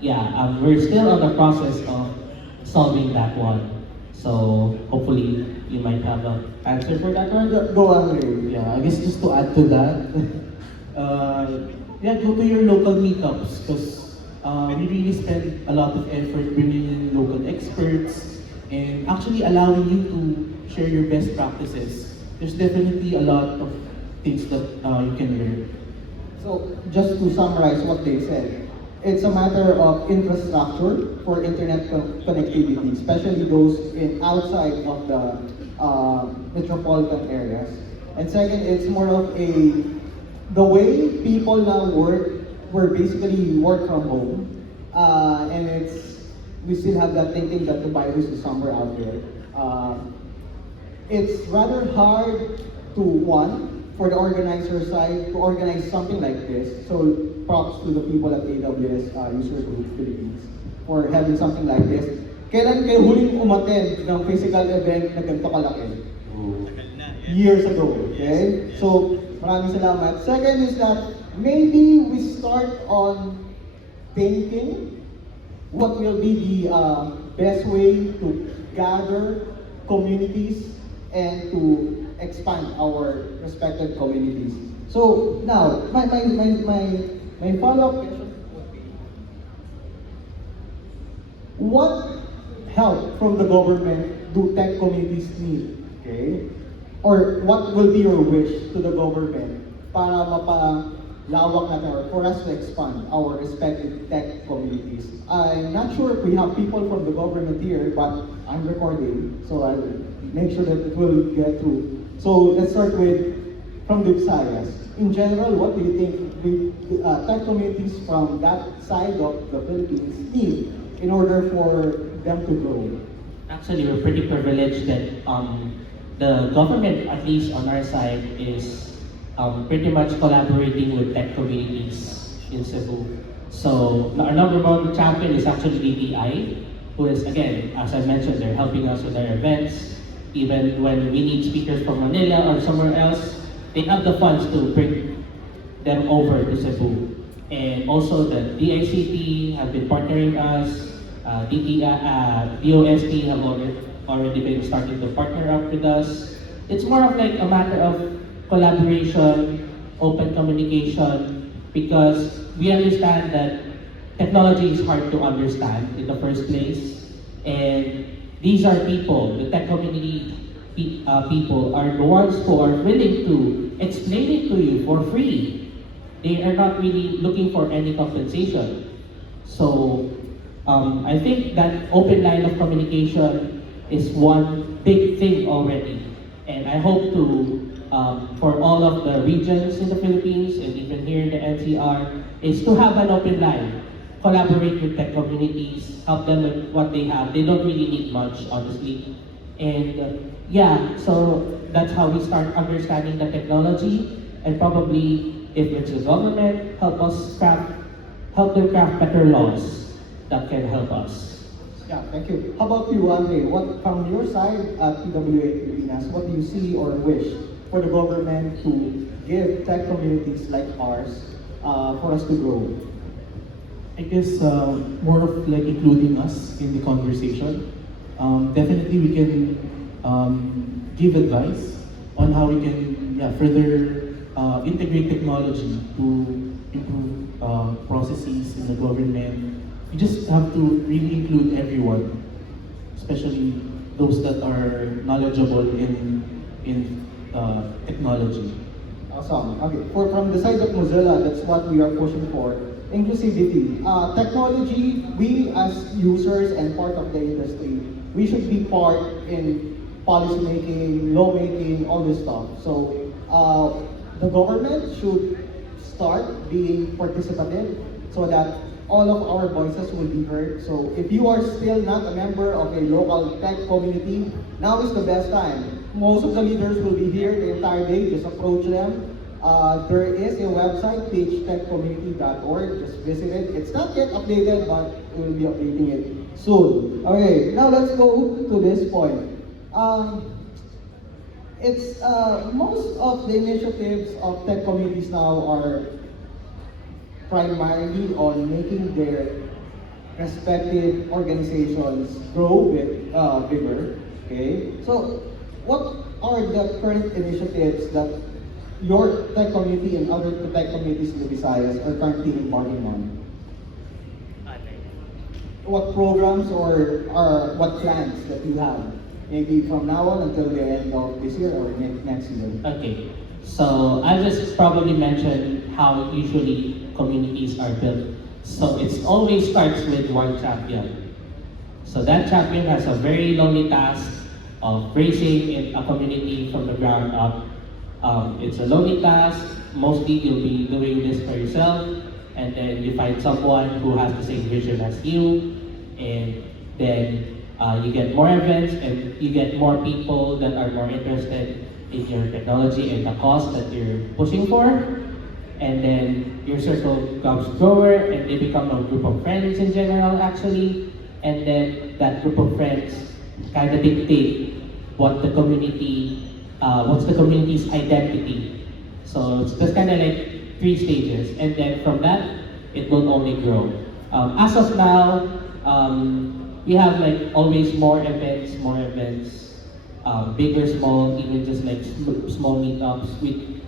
Yeah, we're still on the process of solving that one. So hopefully you might have an answer for that one. Go Andre. Yeah, I guess just to add to that, yeah, go to your local meetups because we really spend a lot of effort bringing in local experts and actually allowing you to share your best practices. There's definitely a lot of things that you can learn. So just to summarize what they said, it's a matter of infrastructure for internet connectivity, especially those in outside of the metropolitan areas. And second, it's more of the way people now work. We're basically work from home, and we still have that thinking that the virus is somewhere out there. It's rather hard to one for the organizer side to organize something like this. So props to the people at AWS User Group Philippines for having something like this. Kailan kayo huling umattend ng physical event na ganito kalaki? Years ago, okay? So maraming salamat. Second is that maybe we start on thinking what will be the best way to gather communities and to expand our respected communities. So now, my follow-up question would be, what help from the government do tech communities need? Okay? Or what will be your wish to the government para mapalawak natin or for us to expand our respective tech communities? I'm not sure if we have people from the government here, but I'm recording, so I'll make sure that it will get through. So let's start with from the Visayas. In general, what do you think tech communities from that side of the Philippines need in order for them to grow? Actually, we're pretty privileged that the government, at least on our side, is pretty much collaborating with tech communities in Cebu. So our number one champion is actually DTI, who is, again, as I mentioned, they're helping us with our events. Even when we need speakers from Manila or somewhere else, they have the funds to bring them over to Cebu. And also the DICT have been partnering us, DOST have already been starting to partner up with us. It's more of like a matter of collaboration, open communication, because we understand that technology is hard to understand in the first place. And these are people, the tech community people are the ones who are willing to explain it to you for free. They are not really looking for any compensation. So I think that open line of communication is one big thing already. And I hope to, for all of the regions in the Philippines and even here in the NCR, is to have an open line. Collaborate with tech communities, help them with what they have. They don't really need much, honestly. And yeah, so that's how we start understanding the technology, and probably if it's the government, help them craft better laws that can help us. Yeah, thank you. How about you, Andre? What from your side at PWA Filipinas, what do you see or wish for the government to give tech communities like ours for us to grow? I guess more of like including us in the conversation. Definitely we can give advice on how we can further integrate technology to improve processes in the government. You just have to really include everyone, especially those that are knowledgeable in technology. Awesome. Okay. From the side of Mozilla, that's what we are pushing for. Inclusivity. Technology, we as users and part of the industry, we should be part in policy making, law making, all this stuff. So the government should start being participative so that all of our voices will be heard. So if you are still not a member of a local tech community, now is the best time. Most of the leaders will be here the entire day. Just approach them. There is a website, pagetechcommunity.org. Just visit it. It's not yet updated, but we will be updating it soon. Okay, now let's go to this point. It's most of the initiatives of tech communities now are primarily on making their respected organizations grow bigger. Okay, so what are the current initiatives that your tech community and other tech communities in the Visayas are currently embarking on? What programs or what plans that you have? Maybe from now on until the end of this year or next year? Okay, so I'll just probably mention how usually communities are built. So it always starts with one champion. So that champion has a very lonely task of raising in a community from the ground up. It's a lonely task. Mostly you'll be doing this for yourself, and then you find someone who has the same vision as you, and then you get more events and you get more people that are more interested in your technology and the cause that you're pushing for. And then your circle becomes grower and they become a group of friends in general actually. And then that group of friends kind of dictate what the community, what's the community's identity. So it's just kind of like 3 stages. And then from that, it will only grow. As of now, we have like always more events, big or small, even just like small meetups.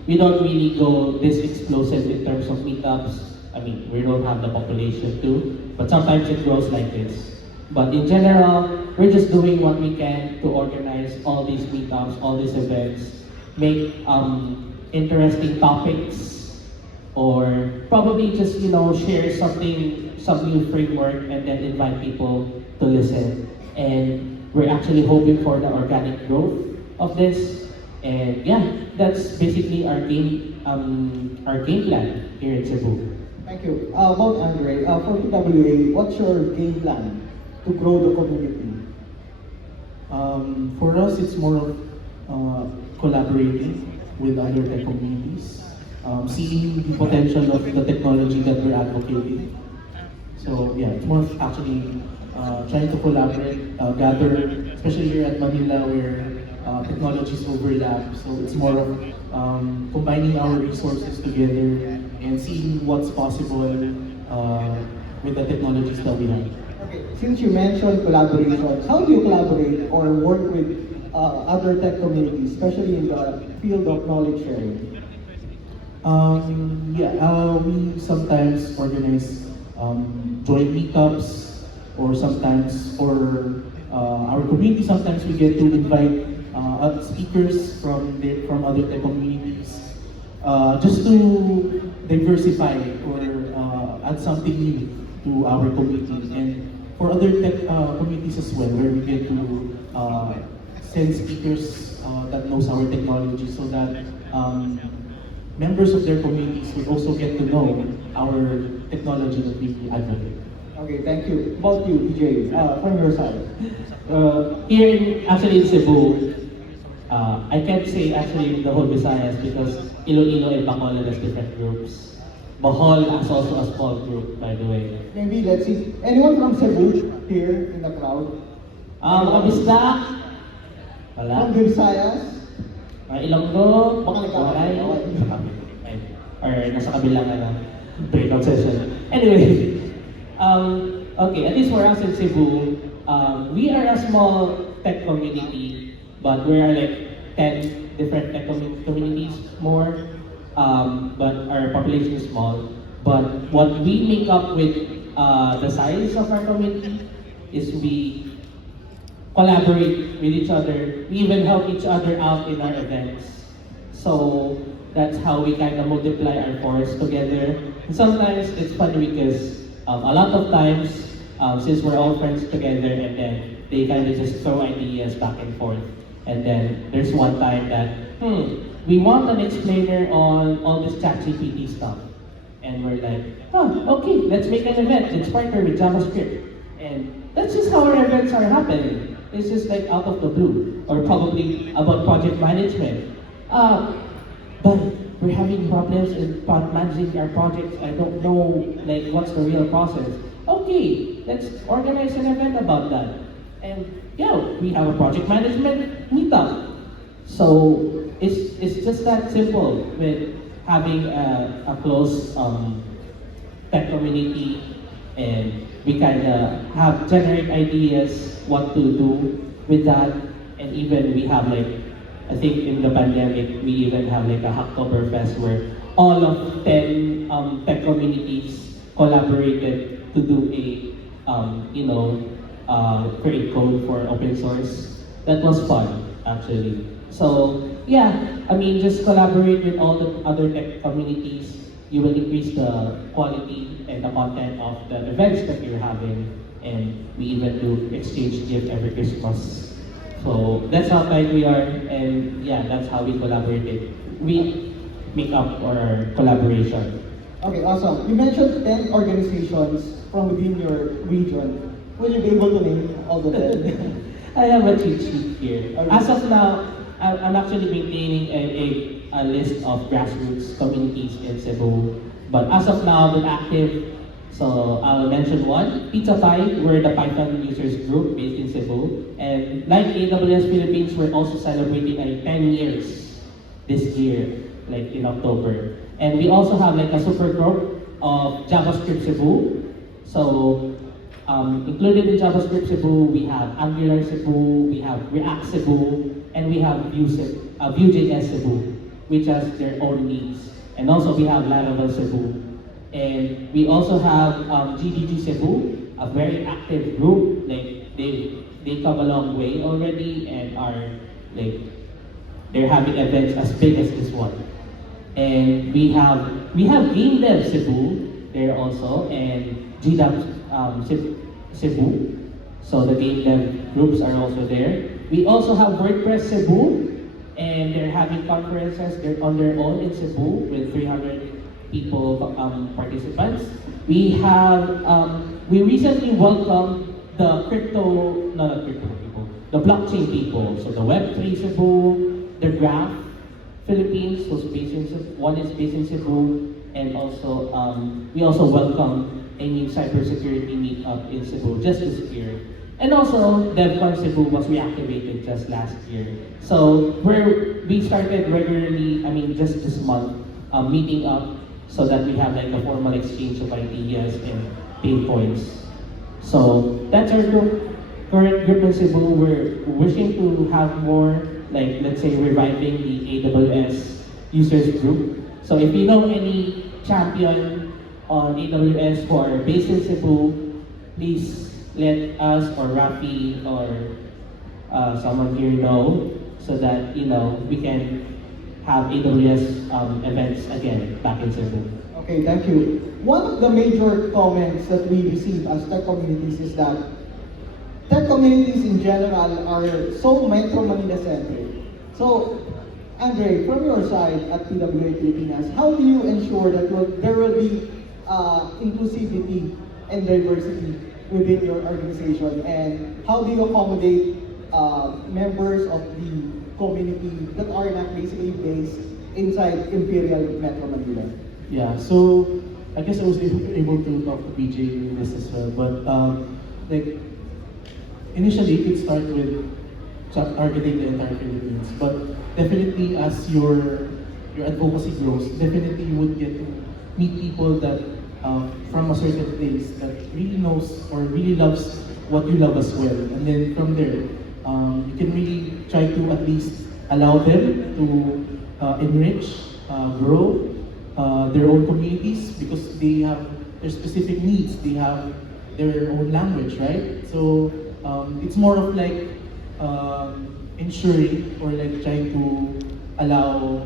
We don't really go this explosive in terms of meetups. I mean, we don't have the population too, but sometimes it grows like this. But in general, we're just doing what we can to organize all these meetups, all these events, make interesting topics, or probably just share something, some new framework, and then invite people to listen. And we're actually hoping for the organic growth of this. And yeah, that's basically our game plan here in Cebu. Thank you. About Andre, for PWA, what's your game plan to grow the community? For us, it's more of collaborating with other tech communities, seeing the potential of the technology that we're advocating. So yeah, it's more of actually trying to collaborate, gather, especially here at Manila where technologies overlap. So it's more of combining our resources together and seeing what's possible with the technologies that we have. Okay, since you mentioned collaborations, how do you collaborate or work with other tech communities, especially in the field of knowledge sharing? We sometimes organize joint meetups, or sometimes for our community, sometimes we get to invite speakers from other tech communities, just to diversify or add something new to our community, and for other tech communities as well, where we get to send speakers that knows our technology, so that members of their communities will also get to know our technology that we advocate. Okay, thank you. About you, DJ, from your side. Actually in Cebu, I can't say actually the whole Visayas because Iloilo and Bacolod has different groups. Bohol has also a small group, by the way. Maybe let's see. Anyone from Cebu here in the crowd? Mga bisda, wala. From the Visayas? Mga Ilonggo, Baka nagkakaroon. Waray. Or nasa kabilang breakout session. Anyway, okay, at least for us in Cebu, we are a small tech community, but we are like 10 different tech communities more, but our population is small. But what we make up with the size of our community is we collaborate with each other. We even help each other out in our events. So that's how we kind of multiply our force together. And sometimes it's funny because a lot of times, since we're all friends together, and then they kind of just throw ideas back and forth. And then there's one time that, we want an explainer on all this ChatGPT stuff. And we're like, okay, let's make an event. Let's partner with JavaScript. And that's just how our events are happening. It's just like out of the blue. Or probably about project management. But we're having problems in managing our projects. I don't know like what's the real process. Okay, let's organize an event about that. And yeah, we have a project management meetup. So it's just that simple with having a close tech community, and we kind of have generate ideas what to do with that, and even we have like, I think in the pandemic we even have like a Hacktoberfest where all of 10 tech communities collaborated to do a create code for open source. That was fun actually. So yeah, I mean just collaborate with all the other tech communities. You will increase the quality and the content of the events that you're having, and we even do exchange gift every Christmas. So that's how tight we are, and yeah, that's how we collaborated. We make up our collaboration. Okay, awesome. You mentioned 10 organizations from within your region. Will you be able to name all the 10? I have a cheat sheet here. Okay. As of now, I'm actually maintaining a list of grassroots communities in Cebu. But as of now, the active, so I'll mention one, Pizza Pie, we're the Python users group based in Cebu. And like AWS Philippines, we're also celebrating 10 years this year, like in October. And we also have like a super group of JavaScript Cebu. So included in JavaScript Cebu, we have Angular Cebu, we have React Cebu, and we have Vue.js Cebu, which has their own needs. And also we have Laravel Cebu. And we also have GDG Cebu, a very active group. Like they come a long way already and are like they're having events as big as this one. And we have Game Dev Cebu there also, and GDAP Cebu. So the game dev groups are also there. We also have WordPress Cebu, and they're having conferences. They're on their own in Cebu with 300 people participants. We have we recently welcomed the the blockchain people. So the Web3 Cebu, the Graph Philippines, who's based in Cebu, one is based in Cebu, and also we also welcome a new cybersecurity meetup in Cebu just this year. And also, DevCon Cebu was reactivated just last year. So we started regularly, I mean just this month, meeting up so that we have like a formal exchange of ideas and pain points. So that's our current group in Cebu. We're wishing to have more, like let's say reviving the AWS users group. So if you know any champion on AWS who are based in Cebu, please let us or Rafi or someone here know so that we can have AWS events again back in Cebu. Okay, thank you. One of the major comments that we receive as tech communities is that tech communities in general are so Metro Manila centric. So, Andre, from your side at PWA Filipinas, how do you ensure that there will be inclusivity and diversity within your organization, and how do you accommodate members of the community that are not basically based inside Imperial Metro Manila? Yeah, so I guess I was able to talk to PJ in this as well, but like initially it start with targeting the entire Philippines, but definitely as your advocacy grows, definitely you would get to meet people that from a certain place that really knows or really loves what you love as well, and then from there you can really try to at least allow them to enrich, grow their own communities because they have their specific needs, they have their own language, right? So it's more of like ensuring or like trying to allow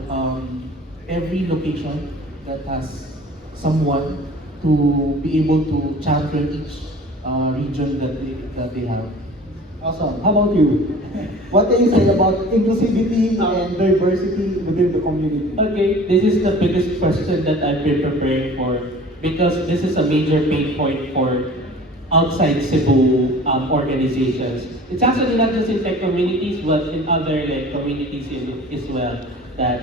every location that has someone to be able to champion each region that they have. Awesome. How about you? What do you say about inclusivity and diversity within the community? Okay, this is the biggest question that I've been preparing for because this is a major pain point for outside Cebu organizations. It's actually not just in tech communities, but in other like communities as well. That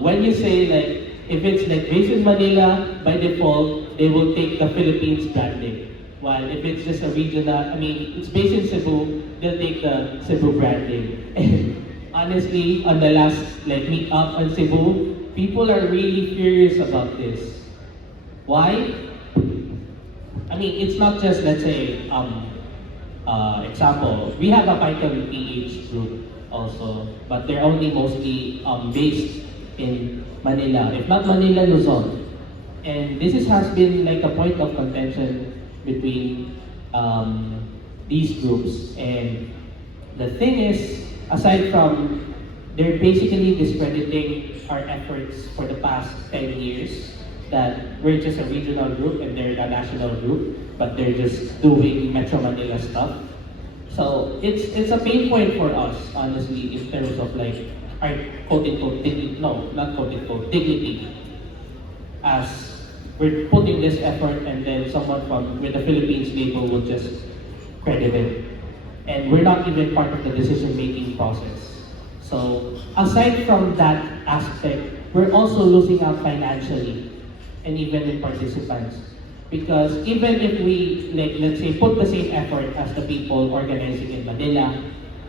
when you say like if it's like based in Manila, by default they will take the Philippines branding. While if it's just a regional, I mean it's based in Cebu, they'll take the Cebu branding. And honestly, on the last like meet up on Cebu, people are really furious about this. Why? I mean, it's not just, let's say, example, we have a Python PH group also, but they're only mostly based in Manila, if not Manila, Luzon. And has been like a point of contention between these groups. And the thing is, aside from they're basically discrediting our efforts for the past 10 years, that we're just a regional group and they're a national group, but they're just doing Metro Manila stuff. So it's a pain point for us, honestly, in terms of like our quote-unquote dignity, no, not quote-unquote, dignity, as we're putting this effort and then someone from with the Philippines label will just credit it. And we're not even part of the decision-making process. So aside from that aspect, we're also losing out financially and even in participants. Because even if we, like, let's say, put the same effort as the people organizing in Manila,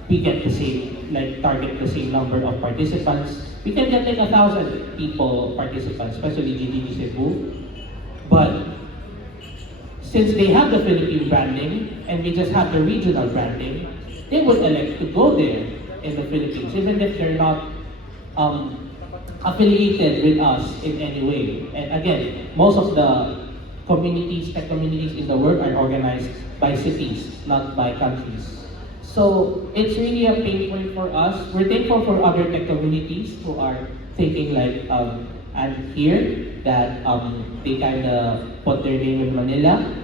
we get the same, like, target the same number of participants. We can get like 1,000 people participants, especially GDP Cebu. But since they have the Philippine branding and we just have the regional branding, they would elect to go there in the Philippines, even if they're not affiliated with us in any way. And again, most of the communities, tech communities in the world are organized by cities, not by countries. So it's really a pain point for us. We're thankful for other tech communities who are thinking like, and here, that they kind of put their name in Manila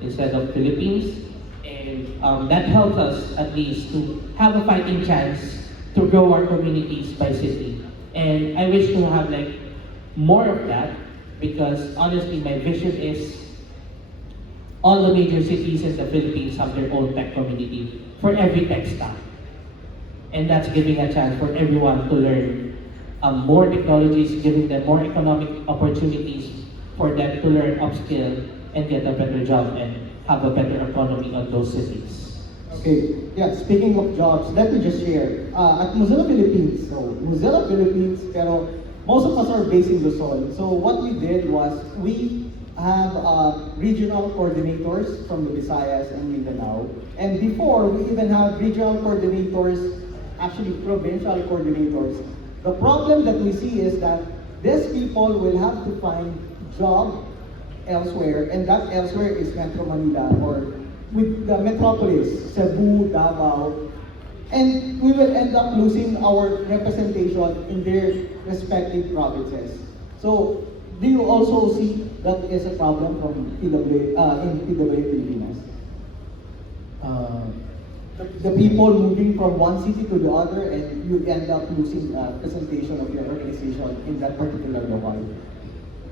instead of Philippines. And that helps us at least to have a fighting chance to grow our communities by city. And I wish to have like more of that, because honestly my vision is all the major cities in the Philippines have their own tech community for every tech stack. And that's giving a chance for everyone to learn more technologies, giving them more economic opportunities for them to learn, upskill, and get a better job and have a better economy on those cities. Okay, yeah, speaking of jobs, let me just share. At Mozilla Philippines, so Mozilla Philippines, pero most of us are based in Luzon. So what we did was, we have regional coordinators from the Visayas and Mindanao. And before, we even have regional coordinators, actually provincial coordinators. The problem that we see is that these people will have to find job elsewhere, and that elsewhere is Metro Manila or with the metropolis, Cebu, Davao, and we will end up losing our representation in their respective provinces. So, do you also see that is a problem from PWA, in PWA Pilipinas? The people moving from one city to the other, and you end up losing presentation of your organization in that particular locale.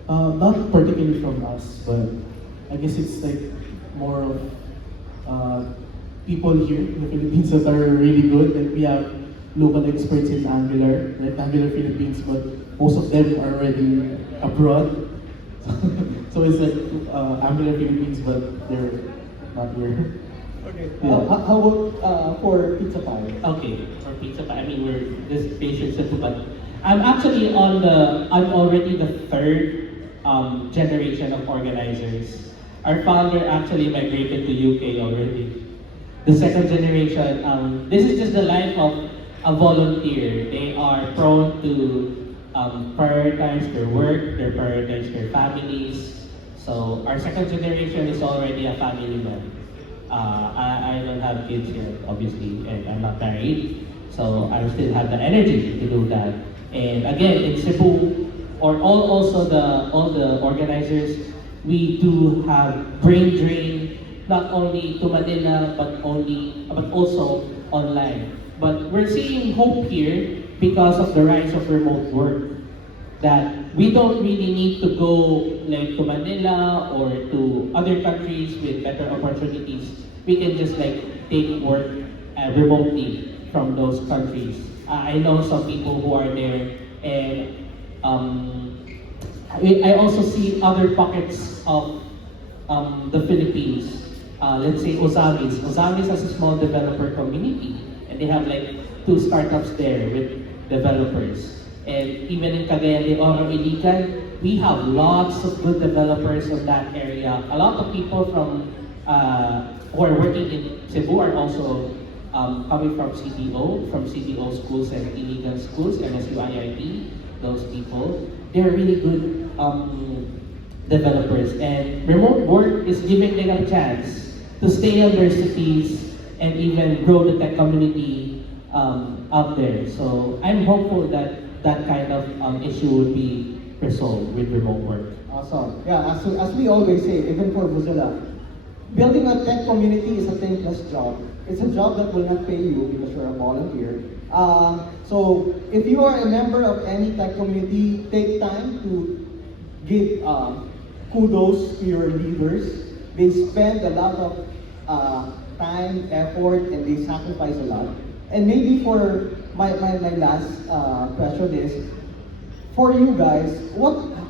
Not particularly from us, but I guess it's like more of people here in the Philippines that are really good. Like we have local experts in Angular, like Angular Philippines, but most of them are already abroad. So it's like Angular Philippines, but they're not here. Okay. Yeah. How about for Pizza Pie? Okay, for Pizza Pie, I mean, we're this patient simple, but I'm actually I'm already the third generation of organizers. Our founder actually migrated to UK already. The second generation, this is just the life of a volunteer. They are prone to prioritize their work, they prioritize their families. So our second generation is already a family man. I don't have kids yet, obviously, and I'm not married. So I still have the energy to do that. And again, in Cebu, or all the organizers, we do have brain drain, not only to Manila, but also online. But we're seeing hope here because of the rise of remote work. That we don't really need to go like to Manila or to other countries with better opportunities. We can just like take work remotely from those countries. I know some people who are there, and I also see other pockets of the Philippines. Let's say Ozamis. Ozamis has a small developer community, and they have like 2 startups there with developers. And even in Cagayan de Oro, Iligan, we have lots of good developers in that area. A lot of people from who are working in Cebu are also coming from CDO schools and illegal schools, NSU-IIT, those people. They're really good developers, and remote work is giving them a chance to stay on their cities and even grow the tech community out there. So I'm hopeful that that kind of issue will be resolved with remote work. Awesome. Yeah, as we always say, even for Mozilla, building a tech community is a thankless job. It's a job that will not pay you because you're a volunteer. So if you are a member of any tech community, take time to give kudos to your leaders. They spend a lot of time, effort, and they sacrifice a lot. And maybe for my last question is, for you guys,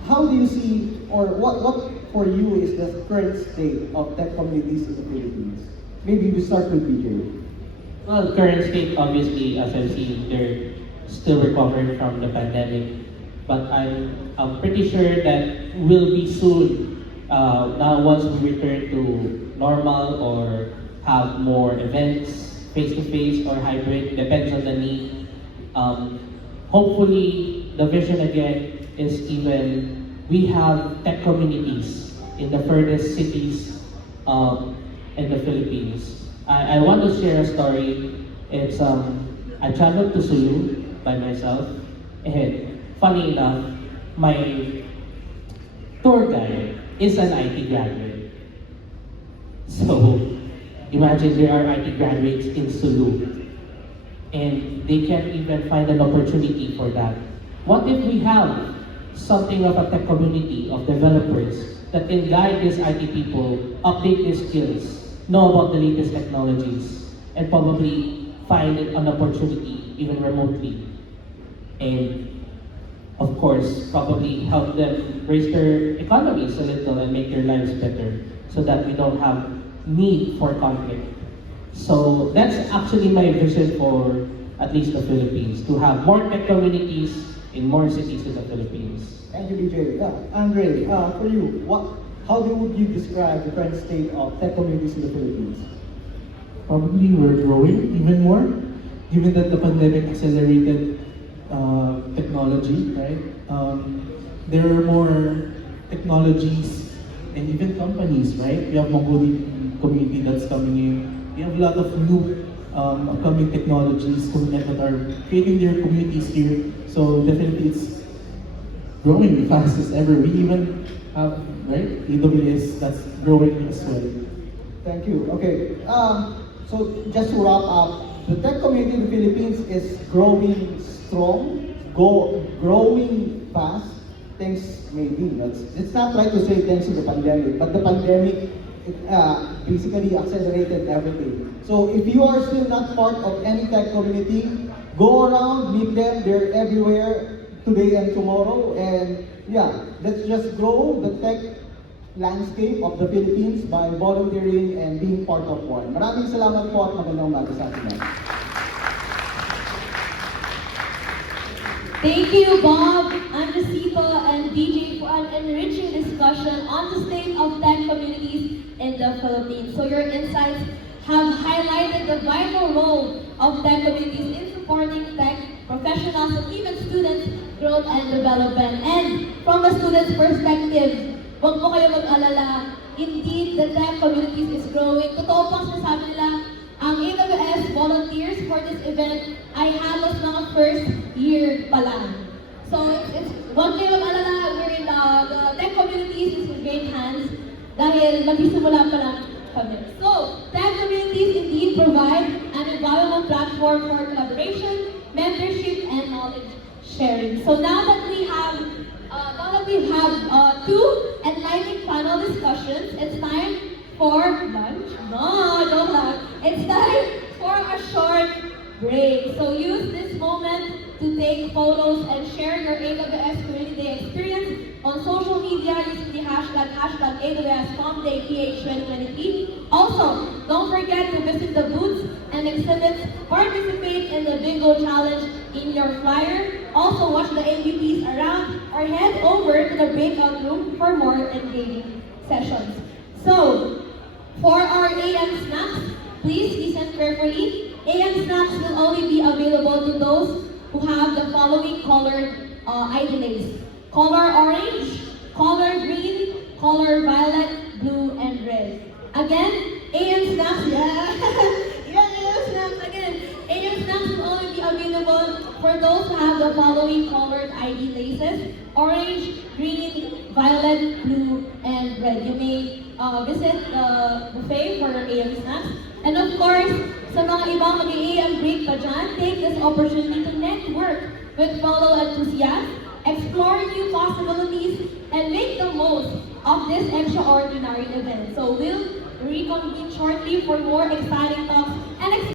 how do you see, or what for you is the current state of tech communities in the Philippines? Maybe we start with BJ. Well, current state, obviously, as I've seen, they're still recovering from the pandemic. But I'm pretty sure that we'll be soon, now once we return to normal or have more events, face-to-face or hybrid, depends on the need. Hopefully, the vision again is even we have tech communities in the furthest cities in the Philippines. I want to share a story. It's I traveled to Sulu by myself, and funny enough, my tour guide is an IT graduate. So imagine there are IT graduates in Sulu, and they can't even find an opportunity for that. What if we have something of a tech community of developers that can guide these IT people, update their skills, know about the latest technologies, and probably find an opportunity even remotely. And of course, probably help them raise their economies a little and make their lives better so that we don't have need for conflict. So that's actually my vision for at least the Philippines, to have more tech communities in more cities in the Philippines. Thank you, BJ. Yeah, Andre, for you, how would you describe the current state of tech communities in the Philippines? Probably we're growing even more, given that the pandemic accelerated technology, right? There are more technologies and even companies, right? We have Mongolian community that's coming in. We have a lot of new upcoming technologies that are creating their communities here. So definitely it's growing the fastest ever. We even have, right, AWS that's growing as well. Thank you. Okay. So just to wrap up, the tech community in the Philippines is growing strong, growing fast. Thanks, maybe. It's not right to say thanks to the pandemic, but the pandemic basically accelerated everything. So if you are still not part of any tech community, go around, meet them. They're everywhere today and tomorrow. And yeah, let's just grow the tech landscape of the Philippines by volunteering and being part of one. Maraming salamat po at magandang umaga sa atin. Thank you, Bob, Andresito, and DJ for an enriching discussion on the state of tech communities in the Philippines. So your insights have highlighted the vital role of tech communities in supporting tech professionals and even students' growth and development. And from a student's perspective, huwag po kayo mag-alala, indeed, the tech communities is growing. Totoo po sinasabi nila, ang AWS volunteers for this event ay halos mga first year pa lang. So, huwag kayo mag-alala, we're in the tech communities is in great hands dahil nagsisimula pa lang kami. So, tech communities indeed provide an invaluable platform for collaboration, mentorship, and knowledge sharing. So now that we have two enlightening panel discussions, it's time for lunch. No, don't laugh. It's time for a short break. So use this moment to take photos and share your AWS Community Day experience on social media using the hashtag AWS ComDayPH 2023. Also, don't forget to visit the booths and exhibits, participate in the bingo challenge in your flyer, also watch the MVPs around, or head over to the breakout room for more engaging sessions. So, for our AM snacks, please listen carefully. AM snacks will only be available to those who have the following colored ID names. Color orange, color green, color violet, blue, and red. Again, AM snacks, yeah, yeah, AM snacks again. AM snacks will only be available for those who have the following colored ID laces: orange, green, violet, blue, and red. You may visit the buffet for AM snacks. And of course, sa mga ibang mag-AM break pa dyan, take this opportunity to network with fellow enthusiasts, explore new possibilities, and make the most of this extraordinary event. So we'll reconvene shortly for more exciting talks and